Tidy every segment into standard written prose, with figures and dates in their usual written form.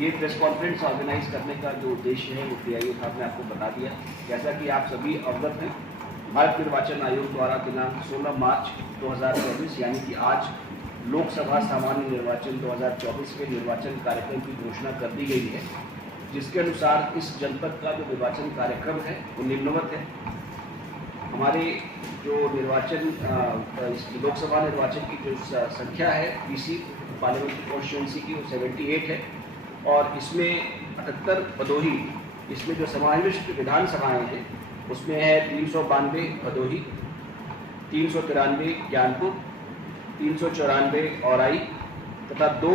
ये press conference organise करने का जो उद्देश्य है वो पीआईओ साहब ने आपको बता दिया। जैसा कि आप सभी अवगत हैं, भारत निर्वाचन आयोग द्वारा दिनांक 16 मार्च 2024 यानी कि आज लोकसभा सामान्य निर्वाचन 2024 के निर्वाचन कार्यक्रम की घोषणा कर दी गई है, जिसके अनुसार इस जनपद का जो निर्वाचन कार्यक्रम है वो निम्नवत है। हमारे जो निर्वाचन लोकसभा निर्वाचन की जो संख्या है पीसी पार्लियामेंट्री कॉन्स्टिट्यूंसी की वो 78 है और इसमें 78 भदोही, इसमें जो समाविष्ट विधानसभाएं हैं उसमें है 392 भदोही, 393 ज्ञानपुर, 394 औराई तथा 2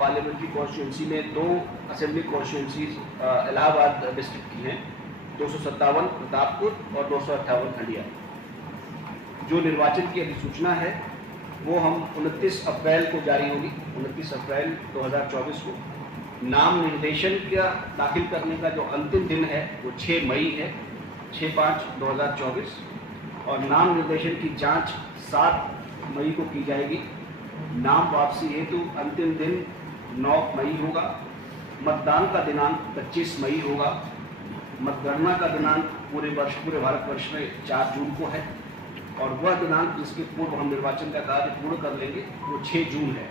पार्लियामेंट्री कॉन्स्टिट्यूंसी में 2 असेंबली कॉन्स्टिट्यूंसीज इलाहाबाद डिस्ट्रिक्ट की हैं, 257 प्रतापपुर और 258 हंडिया। जो निर्वाचन की अधिसूचना है वो हम 29 अप्रैल को जारी होगी। 29 अप्रैल 2024 को नाम निर्देशन का दाखिल करने का जो अंतिम दिन है वो 6 मई है, 6/5/2024 और नाम निर्देशन की जांच 7 मई को की जाएगी। नाम वापसी हेतु अंतिम दिन 9 मई होगा। मतदान का दिनांक 25 मई होगा। मतगणना का दिनांक पूरे भारतवर्ष में 4 जून को है और वह दिनांक जिसके पूर्व हम निर्वाचन का कार्य पूर्ण कर लेंगे वो 6 जून है।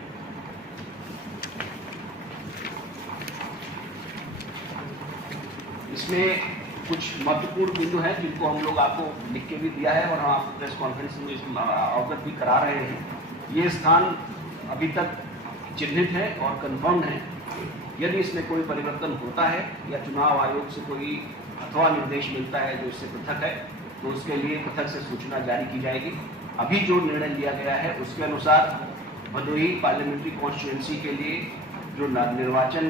इसमें कुछ महत्वपूर्ण बिंदु हैं जिनको हम लोग आपको लिख के भी दिया है और हम आपको प्रेस कॉन्फ्रेंस में इसमें अवगत भी करा रहे हैं। ये स्थान अभी तक चिन्हित है और कन्फर्म है। यदि इसमें कोई परिवर्तन होता है या चुनाव आयोग से कोई अथवा निर्देश मिलता है जो इससे पृथक है तो उसके लिए पृथक से सूचना जारी की जाएगी। अभी जो निर्णय लिया गया है उसके अनुसार भदोही पार्लियामेंट्री कॉन्स्टिट्यूंसी के लिए जो निर्वाचन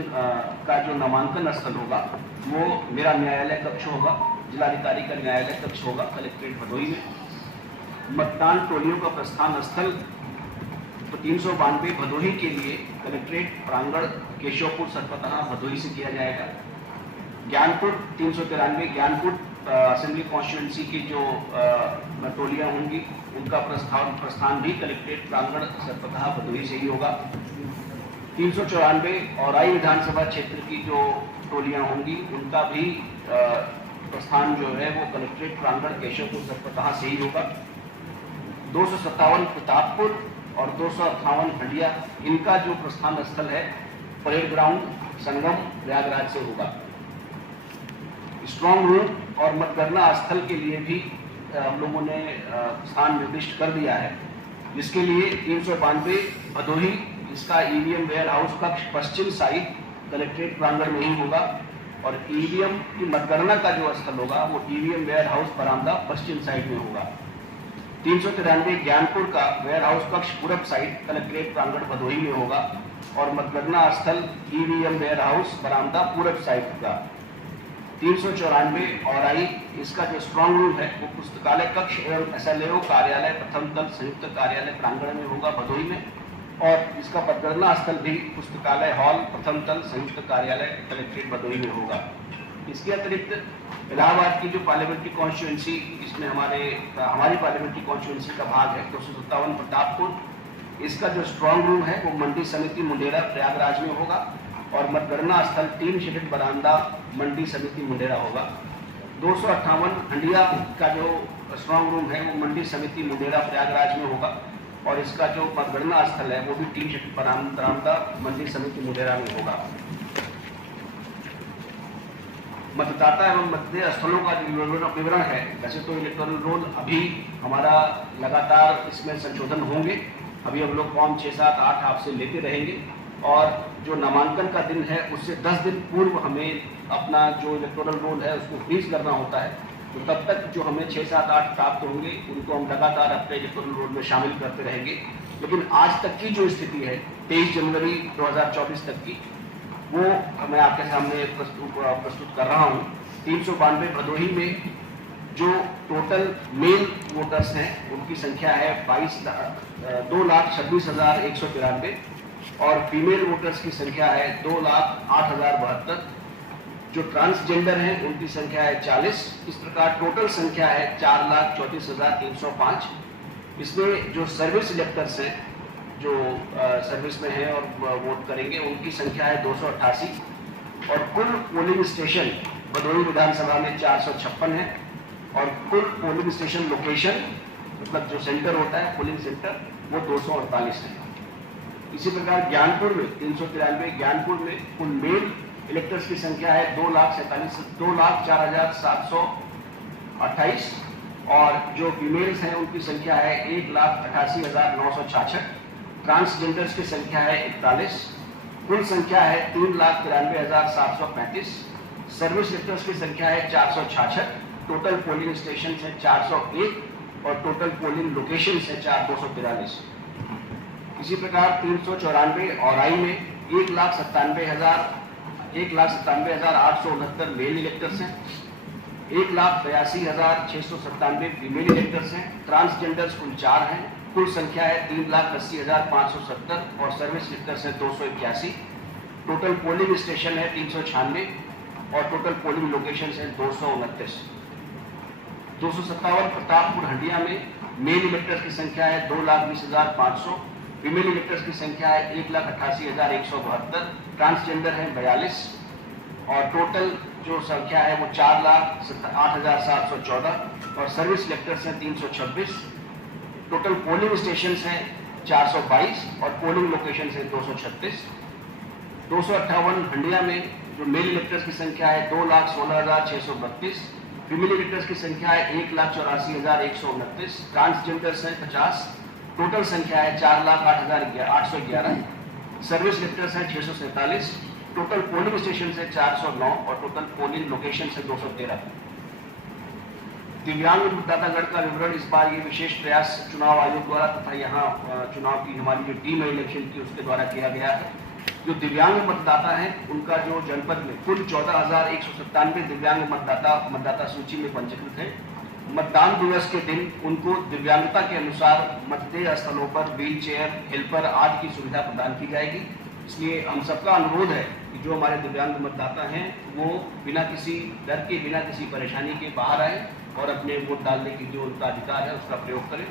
का जो नामांकन स्थल होगा वो मेरा न्यायालय कक्ष होगा, जिलाधिकारी का न्यायालय कक्ष होगा कलेक्ट्रेट भदोही में। मतदान टोलियों का प्रस्थान स्थल तो 392 भदोही के लिए कलेक्ट्रेट प्रांगण केशवपुर सरपतहा भदोही से किया जाएगा। ज्ञानपुर 393 ज्ञानपुर असेंबली कॉन्स्टिट्यूंसी की जो टोलियां होंगी उनका प्रस्थान भी कलेक्ट्रेट प्रांगण सरपतहा भदोही से ही होगा। 394 औराई विधानसभा क्षेत्र की जो टोलियां होंगी उनका भी प्रस्थान जो है वो कलेक्ट्रेट प्रांगण केशवपुर सरपतहा से ही होगा। 257 प्रतापपुर और 258 हंडिया, इनका जो प्रस्थान स्थल है परेड ग्राउंड संगम प्रयागराज से होगा। स्ट्रॉन्ग रूम और मतगणना स्थल के लिए भी हम लोगों ने स्थान निर्दिष्ट कर दिया है, जिसके लिए 392 भदोही, इसका ईवीएम वेयर हाउस कक्ष पश्चिम साइड कलेक्ट्रेट प्रांगण में ही होगा और ईवीएम की मतगणना का जो स्थल होगा वो ईवीएम वेयर हाउस बरामदा पश्चिम साइड में होगा। 393 ज्ञानपुर का वेयर हाउस कक्ष पूरब साइड कलेक्ट्रेट प्रांगण भदोही में होगा और मतगणना स्थल ईवीएम वेयर हाउस बरामदा पूरब साइड होगा। 394 औराई, इसका जो स्ट्रॉन्ग रूम है वो पुस्तकालय कक्ष एवं एसएलएओ कार्यालय प्रथम तल संयुक्त कार्यालय प्रांगण में होगा भदोही में और इसका मतगणना स्थल भी पुस्तकालय हॉल प्रथम तल संयुक्त कार्यालय कलेक्ट्रेट भदोही में होगा। इसके अतिरिक्त इलाहाबाद की जो पार्लियामेंट्री कॉन्स्टिट्यूंसी, इसमें हमारी पार्लियामेंट्री कॉन्स्टिट्यूंसी का भाग है 257 प्रतापपुर, इसका जो स्ट्रॉन्ग रूम है वो मंडी समिति मुंडेरा प्रयागराज में होगा और मतगणना स्थल 3 शेडेड बरामदा मंडी समिति मुंडेरा होगा। 258 हंडिया का जो स्ट्रॉन्ग रूम है वो मंडी समिति मुंडेरा प्रयागराज में होगा और इसका जो मतगणना स्थल है वो भी 3 शेडेड बरामदा मंडी समिति मुंडेरा में होगा। मतदाता एवं मतदेय स्थलों का जो विवरण है, वैसे तो इलेक्टोरल रोल अभी हमारा लगातार इसमें संशोधन होंगे। अभी हम लोग फॉर्म 6, 7, 8 आपसे लेते रहेंगे और जो नामांकन का दिन है उससे 10 दिन पूर्व हमें अपना जो इलेक्टोरल रोल है उसको फ्रीज करना होता है, तो तब तक जो हमें 6, 7, 8 प्राप्त होंगे उनको हम लगातार अपने इलेक्टोरल रोल में शामिल करते रहेंगे। लेकिन आज तक की जो स्थिति है 23 जनवरी 2024 तक की, वो मैं आपके सामने प्रस्तुत कर रहा हूँ। 392 भदोही में जो टोटल मेल वोटर्स हैं उनकी संख्या है 2,26,193 और फीमेल वोटर्स की संख्या है 2,08,072। जो ट्रांसजेंडर हैं उनकी संख्या है 40। इस प्रकार टोटल संख्या है 4,34,305। इसमें जो सर्विस इलेक्टर्स हैं जो सर्विस में हैं और वोट करेंगे, उनकी संख्या है 288 और कुल पोलिंग स्टेशन भदोही विधानसभा में 456 है और कुल पोलिंग स्टेशन लोकेशन मतलब जो सेंटर होता है पोलिंग सेंटर वो 248 है। इसी प्रकार ज्ञानपुर में 393, ज्ञानपुर में कुल मेल इलेक्टर्स की संख्या है 2,47,28 और जो फीमेल्स हैं उनकी संख्या है 1,88,966, ट्रांसजेंडर्स की संख्या है 41, कुल संख्या है 3,93,735, सर्विस इलेक्टर्स की संख्या है 466, टोटल पोलिंग स्टेशन है 401 और टोटल पोलिंग लोकेशन है 243। इसी प्रकार 394 और आई में 1,97,869 मेल इलेक्टर्स हैं, 1,82,697 फीमेल इलेक्टर्स हैं, ट्रांसजेंडर्स कुल 4 हैं, कुल संख्या है 3,80,570 और सर्विस इलेक्टर्स है 281, टोटल पोलिंग स्टेशन है 396 और टोटल पोलिंग लोकेशन है 229। 257 प्रतापपुर हंडिया में मेल इलेक्टर्स की संख्या है 2,20,500, फीमेल इलेक्टर्स की संख्या है 1,88,172, ट्रांसजेंडर है 42 और टोटल जो संख्या है वो 4,08,714 और सर्विस इलेक्टर्स हैं 326, टोटल पोलिंग स्टेशन हैं 422 और पोलिंग लोकेशन है 236। 258 हंडिया में जो मेल इलेक्टर्स की संख्या है 2,16,632, फीमेल इलेक्टर्स की संख्या है 1,84,129, ट्रांसजेंडर्स हैं 50, टोटल संख्या है 4,08,811, सर्विस इलेक्टर्स हैं 647, टोटल पोलिंग स्टेशन है 409 और टोटल पोलिंग लोकेशन है 213। दिव्यांग मतदातागण का विवरण इस बार ये विशेष प्रयास चुनाव आयोग द्वारा तथा यहाँ चुनाव की हमारी जो टीम है इलेक्शन की उसके द्वारा किया गया है। जो दिव्यांग मतदाता हैं उनका जो जनपद में कुल 14,197 दिव्यांग मतदाता सूची में पंजीकृत है। मतदान दिवस के दिन उनको दिव्यांगता के अनुसार मतदेय स्थलों पर व्हील चेयर, हेल्पर आदि की सुविधा प्रदान की जाएगी। इसलिए हम सबका अनुरोध है कि जो हमारे दिव्यांग मतदाता हैं वो बिना किसी डर के, बिना किसी परेशानी के बाहर आए और अपने वोट डालने की जो उनका अधिकार है उसका प्रयोग करें।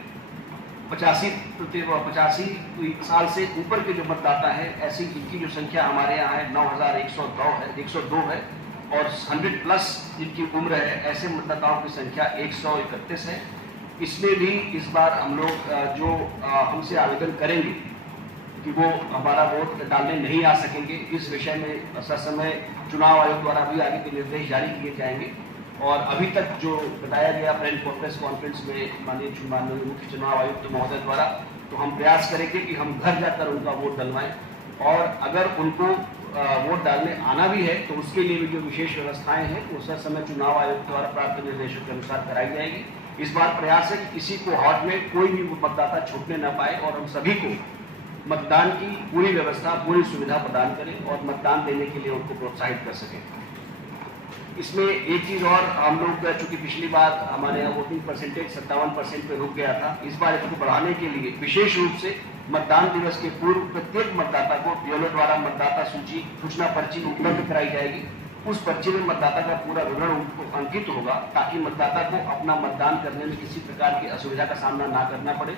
85 साल से ऊपर के जो मतदाता है ऐसी जिनकी जो संख्या हमारे यहाँ है 9,102 है और 100 प्लस जिनकी उम्र है ऐसे मतदाताओं की संख्या 131 है। इसमें भी इस बार हम लोग जो हमसे आवेदन करेंगे कि वो हमारा वोट डालने नहीं आ सकेंगे, इस विषय में ससमय चुनाव आयोग द्वारा भी आगे के निर्देश जारी किए जाएंगे। और अभी तक जो बताया गया प्रेस कॉन्फ्रेंस में माननीय मुख्य चुनाव आयुक्त महोदय द्वारा, तो हम प्रयास करेंगे कि हम घर जाकर उनका वोट डलवाएं और अगर उनको वोट डालने आना भी है तो उसके लिए भी जो विशेष व्यवस्थाएं हैं उस समय चुनाव आयोग द्वारा प्राप्त निर्देशों के अनुसार कराई जाएगी। इस बार प्रयास है कि किसी को हॉट में कोई भी मतदाता छूटने न पाए और हम सभी को मतदान की पूरी व्यवस्था, पूरी सुविधा प्रदान करें और मतदान देने के लिए उनको प्रोत्साहित कर सकें। इसमें एक चीज और, हम लोग चूंकि पिछली बार हमारे यहाँ वोटिंग परसेंटेज 57% पे रुक गया था, इस बार इसको बढ़ाने के लिए विशेष रूप से मतदान दिवस के पूर्व प्रत्येक मतदाता को बीएलओ द्वारा मतदाता सूची सूचना पर्ची उपलब्ध कराई जाएगी। उस पर्ची में मतदाता का पूरा विवरण उनको अंकित होगा ताकि मतदाता को अपना मतदान करने में किसी प्रकार की असुविधा का सामना ना करना पड़े।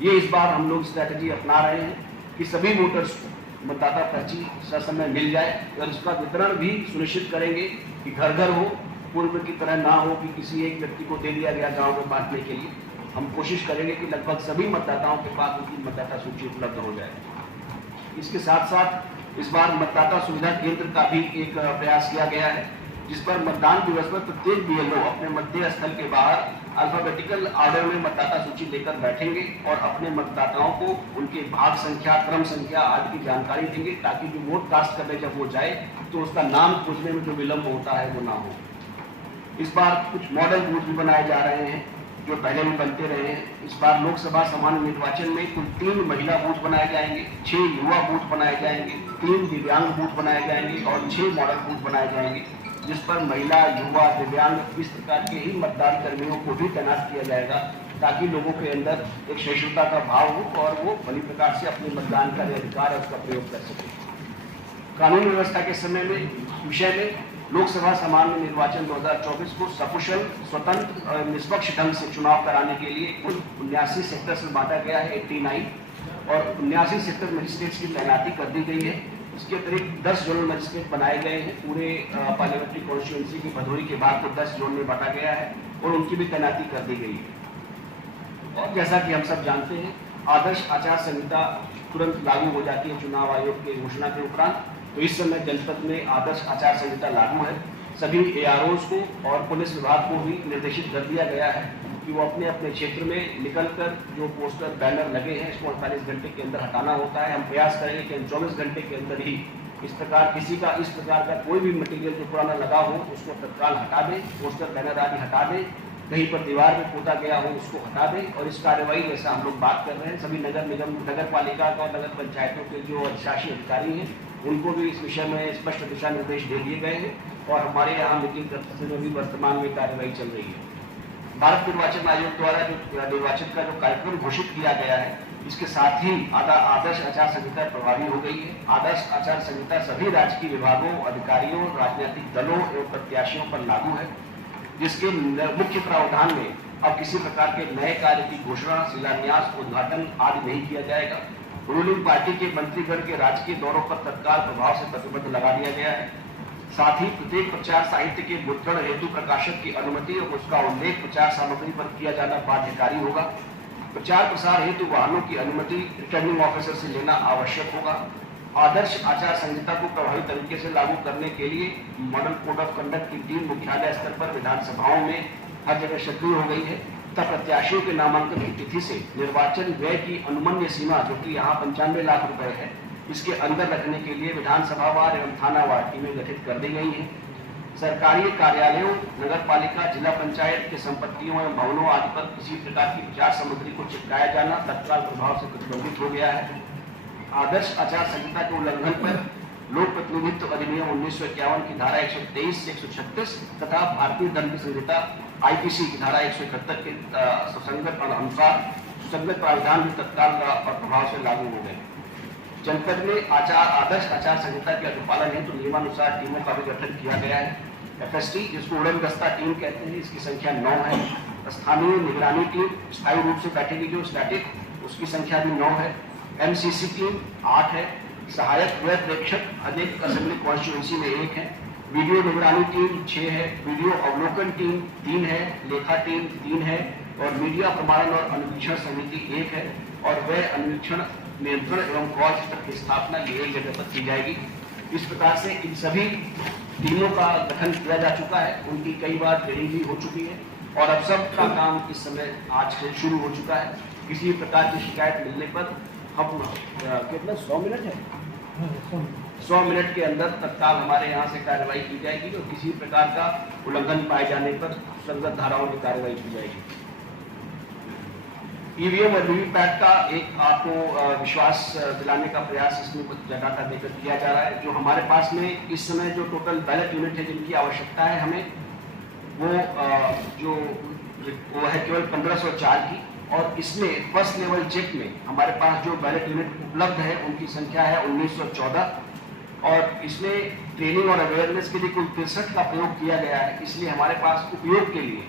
ये इस बार हम लोग स्ट्रैटेजी अपना रहे हैं कि सभी वोटर्स को मतदाता पर्ची ससमय मिल जाए और इसका वितरण भी सुनिश्चित करेंगे कि घर घर हो, पूर्व की तरह ना हो कि किसी एक व्यक्ति को दे दिया गया गांव में बांटने के लिए। हम कोशिश करेंगे कि लगभग सभी मतदाताओं के पास उनकी मतदाता सूची उपलब्ध हो जाए। इसके साथ साथ इस बार मतदाता सुविधा केंद्र का भी एक प्रयास किया गया है, जिस पर मतदान दिवस पर प्रत्येक बीएलओ अपने मतदेय स्थल के बाहर अल्फाबेटिकल ऑर्डर में मतदाता सूची लेकर बैठेंगे और अपने मतदाताओं को उनके भाग संख्या, क्रम संख्या आदि की जानकारी देंगे ताकि जो वोट कास्ट करने जब वो जाए तो उसका नाम खोजने में जो विलंब होता है वो ना हो। इस बार कुछ मॉडल बूथ भी बनाए जा रहे हैं जो पहले भी बनते रहे हैं। इस बार लोकसभा सामान्य निर्वाचन में कुल 3 महिला बूथ बनाए जाएंगे, 6 युवा बूथ बनाए जाएंगे, 3 दिव्यांग बूथ बनाए जाएंगे और 6 मॉडल बूथ बनाए जाएंगे, जिस पर महिला, युवा, दिव्यांग इस प्रकार के ही मतदान कर्मियों को भी तैनात किया जाएगा ताकि लोगों के अंदर एक सहिष्णुता का भाव हो और वो भली प्रकार से अपने मतदान का अधिकार है उसका प्रयोग कर सके। कानून व्यवस्था के समय में विषय में लोकसभा सामान्य निर्वाचन 2024 को सकुशल, स्वतंत्र और निष्पक्ष ढंग से चुनाव कराने के लिए कुल 79 सेक्टर्स में बांटा गया है। 89 और 79 सेक्टर मजिस्ट्रेट्स की तैनाती कर दी गई है। इसके अतिरिक्त 10 जोनल मजिस्ट्रेट बनाए गए हैं। पूरे पार्लियामेंट्री कॉन्स्टिट्यूंसी की भदोही के बाद को 10 जोन में बांटा गया है और उनकी भी तैनाती कर दी गई है। और जैसा कि हम सब जानते हैं, आदर्श आचार संहिता तुरंत लागू हो जाती है चुनाव आयोग की घोषणा के उपरांत। तो इस समय जनपद में आदर्श आचार संहिता लागू है। सभी AROs को और पुलिस विभाग को भी निर्देशित कर दिया गया है कि वो अपने अपने क्षेत्र में निकलकर जो पोस्टर बैनर लगे हैं इसको 48 घंटे के अंदर हटाना होता है। हम प्रयास करेंगे कि 24 घंटे के अंदर ही इस प्रकार का कोई भी मटेरियल जो पुराना लगा हो उसको तत्काल हटा दें, पोस्टर बैनर आदि हटा दें, कहीं पर दीवार में पोता गया हो उसको हटा दें। और इस कार्यवाही जैसा हम लोग बात कर रहे हैं, सभी नगर निगम, नगर पालिका और नगर पंचायतों के जो अधिशासी अधिकारी हैं उनको भी इस विषय में स्पष्ट दिशा निर्देश दे दिए गए हैं और हमारे यहाँ मीटिंग करते में भी वर्तमान में कार्यवाही चल रही है। भारत निर्वाचन आयोग द्वारा जो निर्वाचन का जो कार्यक्रम घोषित किया गया है, इसके साथ ही आदर्श आचार संहिता प्रभावी हो गई है। आदर्श आचार संहिता सभी राजकीय विभागों, अधिकारियों, राजनीतिक दलों एवं प्रत्याशियों पर लागू है, जिसके मुख्य प्रावधान में अब किसी प्रकार के नए कार्य की घोषणा, शिलान्यास, उद्घाटन आदि नहीं किया जाएगा। रूलिंग पार्टी के मंत्रीगण के राजकीय दौरों पर तत्काल प्रभाव से प्रतिबंध लगा दिया गया है। साथ ही प्रत्येक प्रचार साहित्य के मुद्रण हेतु प्रकाशक की अनुमति और उसका उल्लेख प्रचार सामग्री पर किया जाना बाध्यकारी होगा। प्रचार प्रसार हेतु वाहनों की अनुमति रिटर्निंग ऑफिसर से लेना आवश्यक होगा। आदर्श आचार संहिता को प्रभावी तरीके से लागू करने के लिए मॉडल कोड ऑफ कंडक्ट की टीम मुख्यालय स्तर पर विधानसभाओं में हर जगह सक्रिय हो गई है तथा प्रत्याशियों के नामांकन की तिथि से निर्वाचन व्यय की अनुमन्य सीमा, जो कि यहाँ 95 लाख रुपए है, इसके अंदर रखने के लिए विधानसभावार एवं थानावार टीमें गठित कर दी गई हैं। सरकारी कार्यालयों, नगर पालिका, जिला पंचायत के संपत्तियों एवं भवनों आदि पर किसी प्रकार की प्रचार सामग्री को चिपकाया जाना तत्काल प्रभाव से प्रतिबंधित हो गया है। आदर्श आचार संहिता के उल्लंघन पर लोक प्रतिनिधित्व अधिनियम 1951 की धारा 123 से 136 तथा भारतीय दंड संहिता IPC की धारा 171 के सुसंगत प्रावधान भी तत्काल और प्रभाव से लागू हो गए। जनपद में आदर्श आचार संहिता के अनुपालन हेतु नियमानुसार टीमों का भी गठन किया गया है। FST, जिसको उड़न दस्ता टीम कहते हैं, इसकी संख्या 9 है। स्थानीय निगरानी टीम स्थायी रूप से बैठेगी जो स्टैटिक, उसकी संख्या भी 9 है। MCC टीम 8 है। सहायक व्यय प्रेक्षक अनेक असेंबली कॉन्स्टिट्यूंसी में 1 है। वीडियो निगरानी टीम 6 है। वीडियो अवलोकन टीम 3 है। लेखा टीम 3 है और मीडिया प्रमाणन और अनुवीक्षण समिति 1 है। और व्यय अनुवीक्षण, नियंत्रण एवं कॉल सेंटर की स्थापना ये एक जगह पर की जाएगी। इस प्रकार से इन सभी टीमों का गठन किया जा चुका है, उनकी कई बार ट्रेनिंग भी हो चुकी है और अब सब का काम इस समय आज से शुरू हो चुका है। किसी प्रकार की शिकायत मिलने पर हम कितना 100 मिनट है, 100 मिनट के अंदर तत्काल हमारे यहाँ से कार्रवाई की जाएगी और किसी प्रकार का उल्लंघन पाए जाने पर संगत धाराओं की कार्रवाई की जाएगी। EVM और VVPAT का एक आपको विश्वास दिलाने का प्रयास इसमें कुछ डाटा देकर किया जा रहा है। जो हमारे पास में इस समय जो टोटल बैलेट यूनिट है जिनकी आवश्यकता है हमें, वो है केवल 1504 की। और इसमें फर्स्ट लेवल चेक में हमारे पास जो बैलेट यूनिट उपलब्ध है उनकी संख्या है 1914 और इसमें ट्रेनिंग और अवेयरनेस के लिए कुल 63 का प्रयोग किया गया है। इसलिए हमारे पास उपयोग के लिए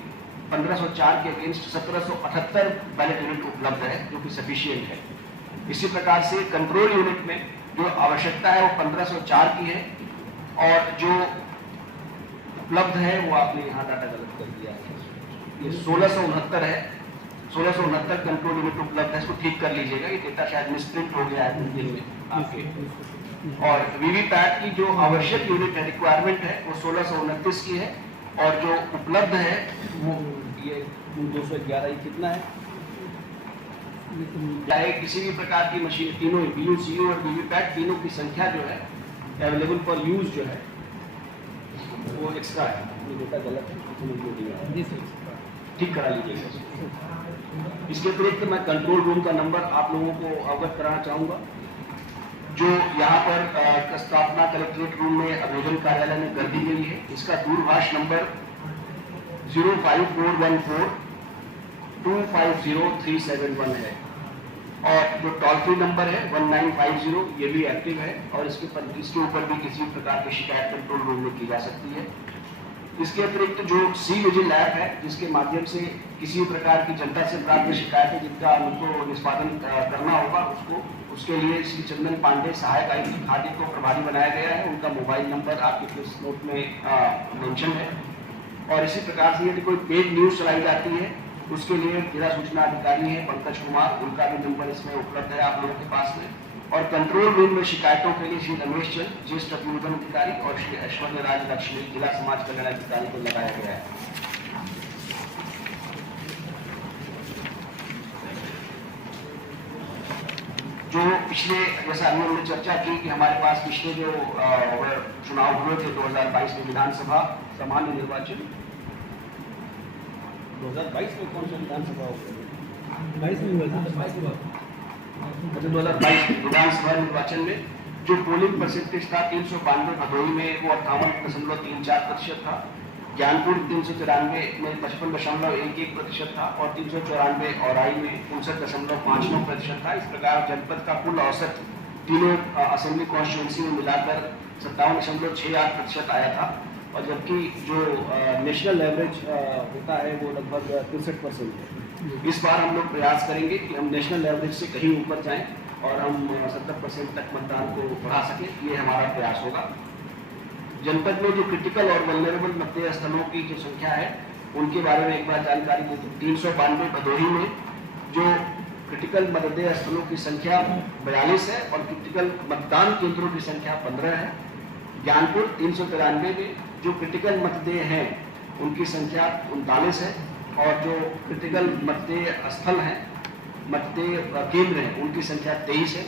1504 के अगेंस्ट 1778 बैलेट यूनिट उपलब्ध है, जो कि सफिशिएंट है। इसी प्रकार से कंट्रोल यूनिट में जो आवश्यकता है वो 1504 की है और जो उपलब्ध है वो आपने यहाँ डाटा गलत कर दिया है, ये 1669 है। 1669 कंट्रोल यूनिट उपलब्ध है, इसको ठीक कर लीजिएगा, ये डेटा शायद मिसप्रिंट हो गया है दिन में आपके। और VVPAT की जो आवश्यक यूनिट है, रिक्वायरमेंट है, वो 1629 की है और जो उपलब्ध है वो ये 211 कितना है। चाहे किसी भी प्रकार की मशीन, तीनों BU, CO और VVPAT तीनों की संख्या जो है अवेलेबल फॉर यूज जो है वो एक्स्ट्रा है। ये डेटा गलत है, ठीक करा लीजिएगा। इसके अतिरिक्त मैं कंट्रोल रूम का नंबर आप लोगों को अवगत कराना चाहूँगा, जो यहाँ पर स्थापना कलेक्ट्रेट रूम में अभियोजन कार्यालय में कर दी गई है। इसका दूरभाष नंबर 05414 250371 है और जो टोल फ्री नंबर है 1950 ये भी एक्टिव है और इसके ऊपर भी किसी प्रकार की शिकायत कंट्रोल रूम में की जा सकती है। इसके अतिरिक्त जो सी विजिल ऐप है, जिसके माध्यम से किसी प्रकार की जनता से प्राप्त शिकायतें जिनका उनको निष्पादन करना होगा, उसके लिए श्री चंदन पांडे सहायक आयुक्त खाद्य को प्रभारी बनाया गया है। उनका मोबाइल नंबर आपके प्रेस नोट में मेंशन है। और इसी प्रकार से यदि कोई पेड न्यूज चलाई जाती है, उसके लिए जिला सूचना अधिकारी है पंकज कुमार, उनका भी नंबर इसमें उपलब्ध है आप लोगों के पास में। और कंट्रोल रूम में शिकायतों के लिए श्री रमेश चंद ज्येष्ठ अभियोजन अधिकारी और श्री ऐश्वर्य राज लक्ष्मी जिला समाज कल्याण अधिकारी को लगाया गया है। जो पिछले, जैसा अभी हमने चर्चा की कि हमारे पास पिछले जो चुनाव हुए थे 2022 में विधानसभा सामान्य निर्वाचन, 2022 में कौन सा विधानसभा होगा? 2022 विधानसभा निर्वाचन में जो पोलिंग परसेंटेज था 392 भदोही में वो 58.34% था, ज्ञानपुर 393 में 55.11% था और 394 औराई में 59.59% था। इस प्रकार जनपद का कुल औसत तीनों असेंबली कॉन्स्टिट्यूंसी में मिलाकर 57.68% आया था। और जबकि जो नेशनल एवरेज होता है वो लगभग 63% है। इस बार हम लोग प्रयास करेंगे कि हम नेशनल एवरेज से कहीं ऊपर जाएं और हम 70% तक मतदान को बढ़ा सकें, ये हमारा प्रयास होगा। जनपद में जो क्रिटिकल और वल्नरेबल मतदेय स्थलों की जो संख्या है उनके बारे में एक बार जानकारी देते हैं। 392 भदोही में जो क्रिटिकल मतदेय स्थलों की संख्या 42 है और क्रिटिकल मतदान केंद्रों की संख्या 15 है। ज्ञानपुर 393 में जो क्रिटिकल मतदेय हैं उनकी संख्या 39 है और जो क्रिटिकल मतदेय स्थल हैं, मतदेय केंद्र हैं, उनकी संख्या 23 है।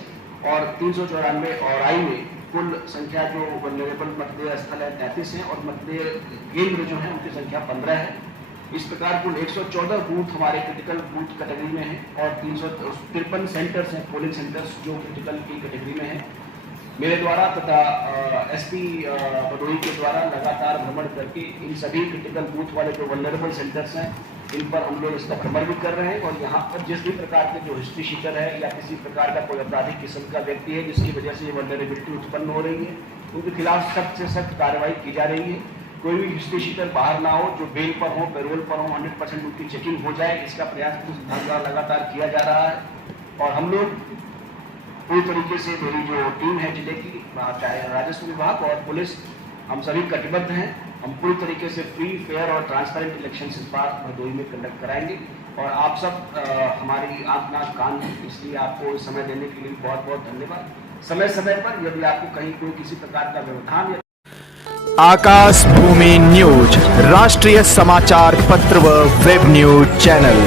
और 394 औराई में कुल संख्या जो वल्नरेबल मतदेय स्थल है 33 है और मतदेय केंद्र जो है उनकी संख्या 15 है। इस प्रकार कुल 114 बूथ हमारे क्रिटिकल बूथ कैटेगरी में है और 353 सेंटर्स हैं, पोलिंग सेंटर्स जो क्रिटिकल की कैटेगरी में है। मेरे द्वारा तथा एसपी भदोही के द्वारा लगातार भ्रमण करके इन सभी क्रिटिकल बूथ वाले जो वल्नरेबल सेंटर्स हैं इन पर हम लोग इसका भ्रमण भी कर रहे हैं। और यहाँ पर जिस भी प्रकार के जो हिस्ट्री शीटर है या किसी प्रकार का कोई आपराधिक किस्म का व्यक्ति है जिसकी वजह से ये वल्नरेबिलिटी उत्पन्न हो रही है, उनके खिलाफ सख्त से सख्त कार्रवाई की जा रही है। कोई भी हिस्ट्री शीटर बाहर ना हो, जो बेल पर हो, पैरोल पर हो, 100% उनकी चेकिंग हो जाए, इसका प्रयास लगातार किया जा रहा है। और हम लोग पूरी तरीके से, मेरी जो टीम है जिले की, चाहे राजस्व विभाग और पुलिस, हम सभी कटिबद्ध हैं। हम पूरी तरीके से फ्री, फेयर और ट्रांसपेरेंट इलेक्शन इस बार भदोही में कंडक्ट कराएंगे। और आप सब हमारी आंख नाक कान, इसलिए आपको समय देने के लिए बहुत बहुत धन्यवाद। समय समय पर यदि आपको कहीं कोई किसी प्रकार का व्यवधान या आकाश भूमि न्यूज राष्ट्रीय समाचार पत्र व वेब न्यूज चैनल,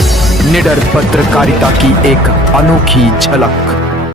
निडर पत्रकारिता की एक अनोखी झलक।